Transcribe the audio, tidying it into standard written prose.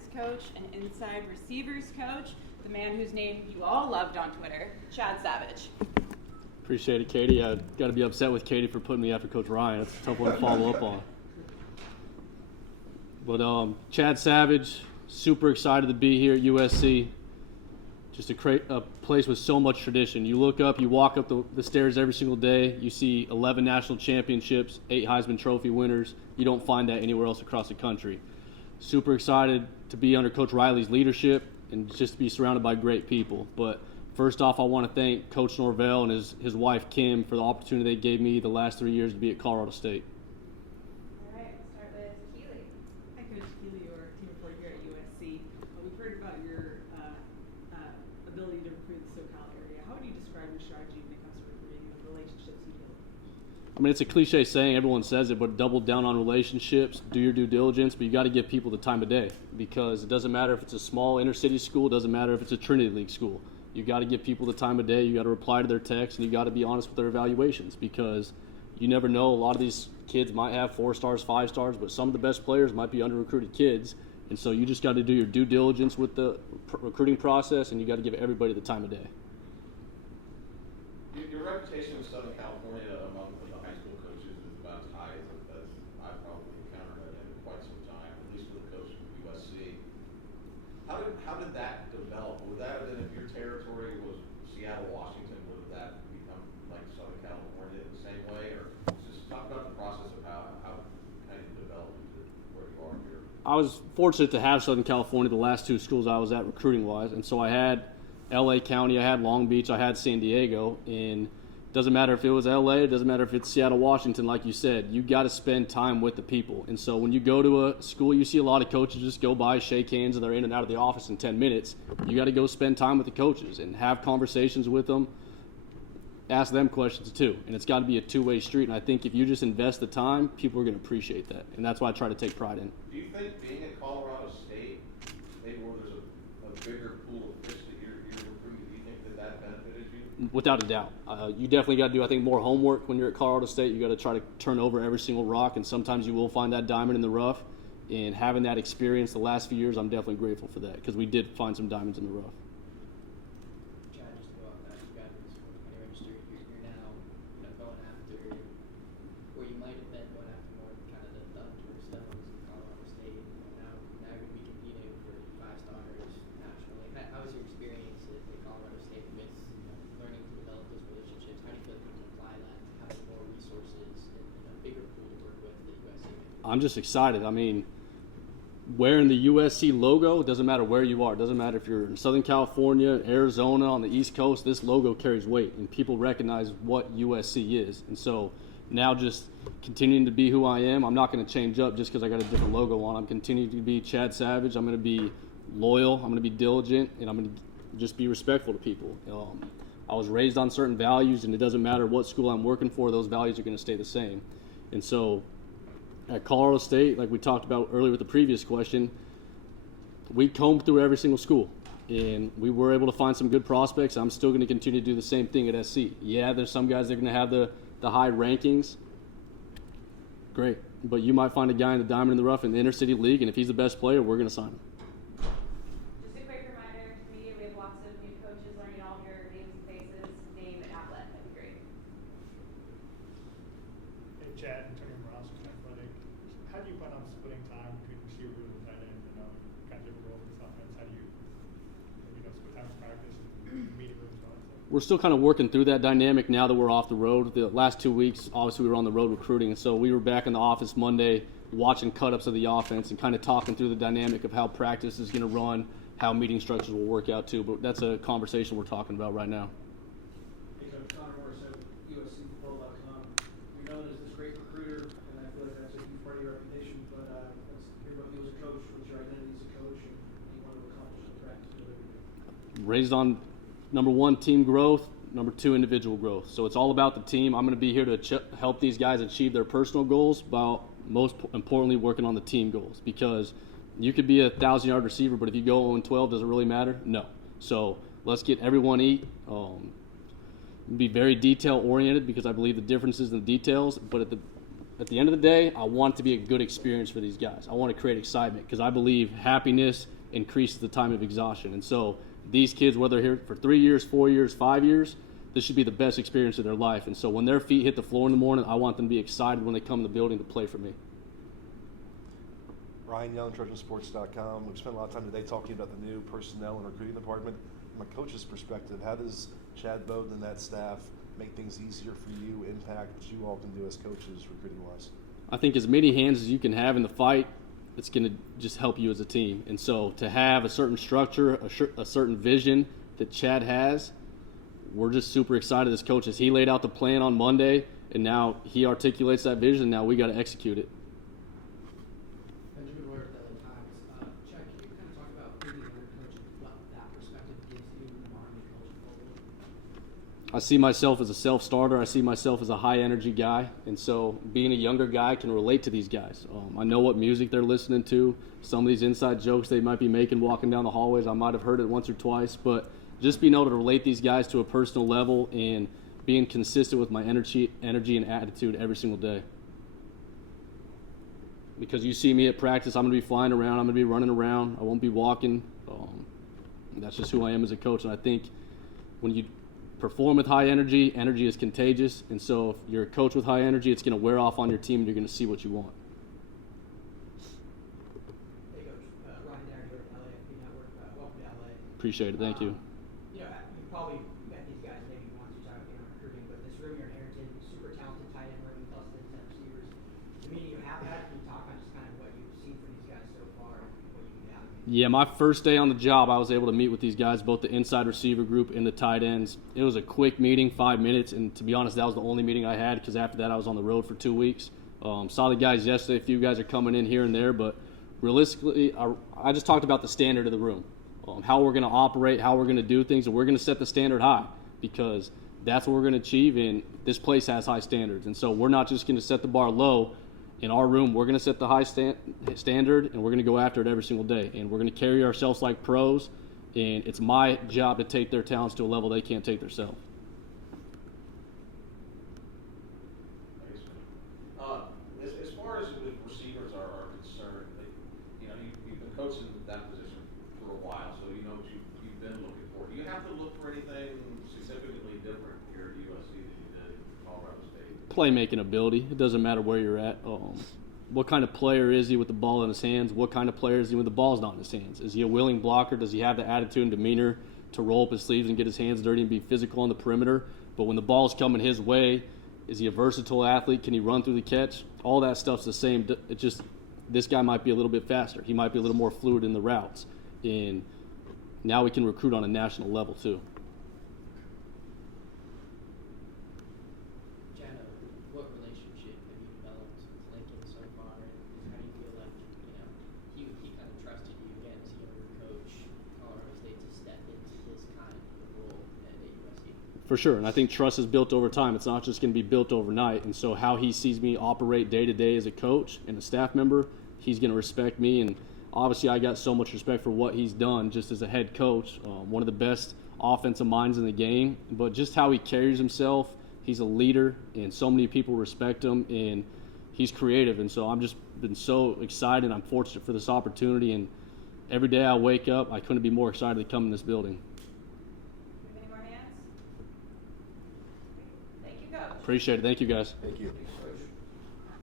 linebackers coach and inside receivers coach, the man whose name you all loved on Twitter, Chad Savage. Appreciate it, Katie. I got to be upset with Katie for putting me after Coach Ryan. That's a tough one to follow up on. But Chad Savage, super excited to be here at USC. Just a place with so much tradition. You look up, you walk up the stairs every single day, you see 11 national championships, 8 Heisman Trophy winners. You don't find that anywhere else across the country. Super excited to be under Coach Riley's leadership and just to be surrounded by great people. But first off, I want to thank Coach Norvell and his wife Kim for the opportunity they gave me the last 3 years to be at Colorado State. All right, we'll start with Keely. Hi, Coach Keely, or team reporter here at USC. We've heard about your ability to recruit the SoCal area. How would you describe your strategy when it comes to recruiting and the relationships you build? I mean, it's a cliche saying, everyone says it, but double down on relationships, do your due diligence, but you got to give people the time of day, because it doesn't matter if it's a small inner city school, it doesn't matter if it's a Trinity League school. You got to give people the time of day, you got to reply to their texts, and you got to be honest with their evaluations, because you never know. A lot of these kids might have 4 stars, 5 stars, but some of the best players might be under-recruited kids, and so you just got to do your due diligence with the recruiting process, and you got to give everybody the time of day. Your reputation in Southern California among the high school coaches is about as high as I've probably encountered in quite some time, at least with a coach from USC. How did that develop? Would that have been, if your territory was Seattle, Washington, would that become like Southern California in the same way? Or just talk about the process of how kind of developed into where you are here. I was fortunate to have Southern California, the last 2 schools I was at recruiting-wise, and so I had LA County, I had Long Beach, I had San Diego, and it doesn't matter if it was LA, it doesn't matter if it's Seattle, Washington, like you said, you got to spend time with the people. And so when you go to a school, you see a lot of coaches just go by, shake hands, and they're in and out of the office in 10 minutes. You got to go spend time with the coaches and have conversations with them, ask them questions too, and it's got to be a two-way street. And I think if you just invest the time, people are going to appreciate that, and that's what I try to take pride in. Do you think being at Colorado State, maybe where there's a bigger pool of fish that you're recruiting, do you think that benefited you? Without a doubt. You definitely got to do, I think, more homework when you're at Colorado State. You got to try to turn over every single rock, and sometimes you will find that diamond in the rough. And having that experience the last few years, I'm definitely grateful for that, because we did find some diamonds in the rough. Chad, just to go off that, you guys when you registered, you're now going after where you might have been going after more kind of the tourist stones in Colorado State. Now you're going to be competing for 5 stars nationally. How was your experience at Colorado State with learning to develop those relationships? How do you feel like you can apply that to having more resources and a bigger pool to work with the USC? I'm just excited. I mean, wearing the USC logo, it doesn't matter where you are. It doesn't matter if you're in Southern California, Arizona, on the East Coast, this logo carries weight, and people recognize what USC is. And so now just continuing to be who I am, I'm not going to change up just because I got a different logo on. I'm continuing to be Chad Savage. I'm going to be loyal. I'm going to be diligent, and I'm going to just be respectful to people. I was raised on certain values, and it doesn't matter what school I'm working for, those values are going to stay the same. And so at Colorado State, like we talked about earlier with the previous question, we combed through every single school, and we were able to find some good prospects. I'm still going to continue to do the same thing at SC. Yeah, there's some guys that are going to have the high rankings. Great. But you might find a guy in the diamond in the rough in the inner city league, and if he's the best player, we're going to sign him. Just a quick reminder to me, we have lots of new coaches learning all of your names and faces. Name and outlet, that'd be great. Hey, Chad, Antonio Morales from Athletic. How do you plan on splitting time between receiver and tight end and kind of different roles in this offense? How do you split time in practice and meeting rooms and all that stuff? We're still kind of working through that dynamic now that we're off the road. The last 2 weeks, obviously, we were on the road recruiting, and so we were back in the office Monday watching cut-ups of the offense and kind of talking through the dynamic of how practice is going to run, how meeting structures will work out too. But that's a conversation we're talking about right now. Hey, Coach Connor Morris at USCFootball.com. You're known as this great recruiter, and I feel like that's a huge part of your reputation. But let's hear about you as a coach. What's your identity as a coach, and what you want to accomplish in practice with every day? Raised on number 1, team growth, number 2, individual growth. So it's all about the team. I'm going to be here to help these guys achieve their personal goals, while most importantly working on the team goals, because you could be a 1,000-yard receiver, but if you go 0-12, does it really matter? No. So let's get everyone be very detail oriented, because I believe the difference is in the details, but at the end of the day, I want it to be a good experience for these guys. I want to create excitement because I believe happiness increases the time of exhaustion. And so these kids, whether they're here for 3 years, 4 years, 5 years, this should be the best experience of their life. And so when their feet hit the floor in the morning, I want them to be excited when they come in the building to play for me. Ryan Young, Trojansports.com. We've spent a lot of time today talking about the new personnel and recruiting department. From a coach's perspective, how does Chad Bowden and that staff make things easier for you, impact what you all can do as coaches recruiting-wise? I think as many hands as you can have in the fight, it's going to just help you as a team. And so to have a certain structure, a certain vision that Chad has, we're just super excited as coaches. He laid out the plan on Monday, and now he articulates that vision. Now we got to execute it. Benjamin Ware with LA Times. Chad, can you kind of talk about being a younger coach and what that perspective gives you in the Army coaching globally? I see myself as a self-starter. I see myself as a high-energy guy. And so being a younger guy, I can relate to these guys. I know what music they're listening to. Some of these inside jokes they might be making walking down the hallways, I might have heard it once or twice. But just being able to relate these guys to a personal level and being consistent with my energy and attitude every single day. Because you see me at practice, I'm going to be flying around. I'm going to be running around. I won't be walking. That's just who I am as a coach. And I think when you perform with high energy, energy is contagious. And so if you're a coach with high energy, it's going to wear off on your team and you're going to see what you want. Hey, Coach. Ryan Darren here with LAFB Network. Welcome to LA. Appreciate it. Thank you. You know, you probably met these guys maybe once or twice in recruiting, but this room you're inherited, super talented tight end room, plus the 10 receivers. The meeting you have had, can you talk on just kind of what you've seen from these guys so far and what you can have? Yeah, my first day on the job, I was able to meet with these guys, both the inside receiver group and the tight ends. It was a quick meeting, 5 minutes, and to be honest, that was the only meeting I had because after that I was on the road for 2 weeks. Saw the guys yesterday. A few guys are coming in here and there, but realistically, I just talked about the standard of the room, how we're going to operate, how we're going to do things, and we're going to set the standard high because that's what we're going to achieve, and this place has high standards. And so we're not just going to set the bar low. In our room, we're going to set the high standard, and we're going to go after it every single day. And we're going to carry ourselves like pros, and it's my job to take their talents to a level they can't take themselves. As far as the receivers are concerned, you've been coaching that position for a while, so you know what you've been looking for. Do you have to look for anything significantly different here at USC than you did at Colorado State? Playmaking ability. It doesn't matter where you're at. What kind of player is he with the ball in his hands? What kind of player is he when the ball's not in his hands? Is he a willing blocker? Does he have the attitude and demeanor to roll up his sleeves and get his hands dirty and be physical on the perimeter? But when the ball's coming his way, is he a versatile athlete? Can he run through the catch? All that stuff's the same. It just, this guy might be a little bit faster. He might be a little more fluid in the routes. And now we can recruit on a national level too. What relationship have you developed with Lincoln so far, and how do you feel like, he kind of trusted you again as a younger coach, Colorado State, to step into this kind of role at USC? For sure, and I think trust is built over time. It's not just going to be built overnight. And so how he sees me operate day to day as a coach and a staff member, he's going to respect me. And obviously I got so much respect for what he's done just as a head coach, one of the best offensive minds in the game. But just how he carries himself, he's a leader, and so many people respect him, and he's creative. And so I'm just been so excited. I'm fortunate for this opportunity, and every day I wake up, I couldn't be more excited to come in this building. Any more hands? Thank you, Coach. Appreciate it. Thank you, guys. Thank you.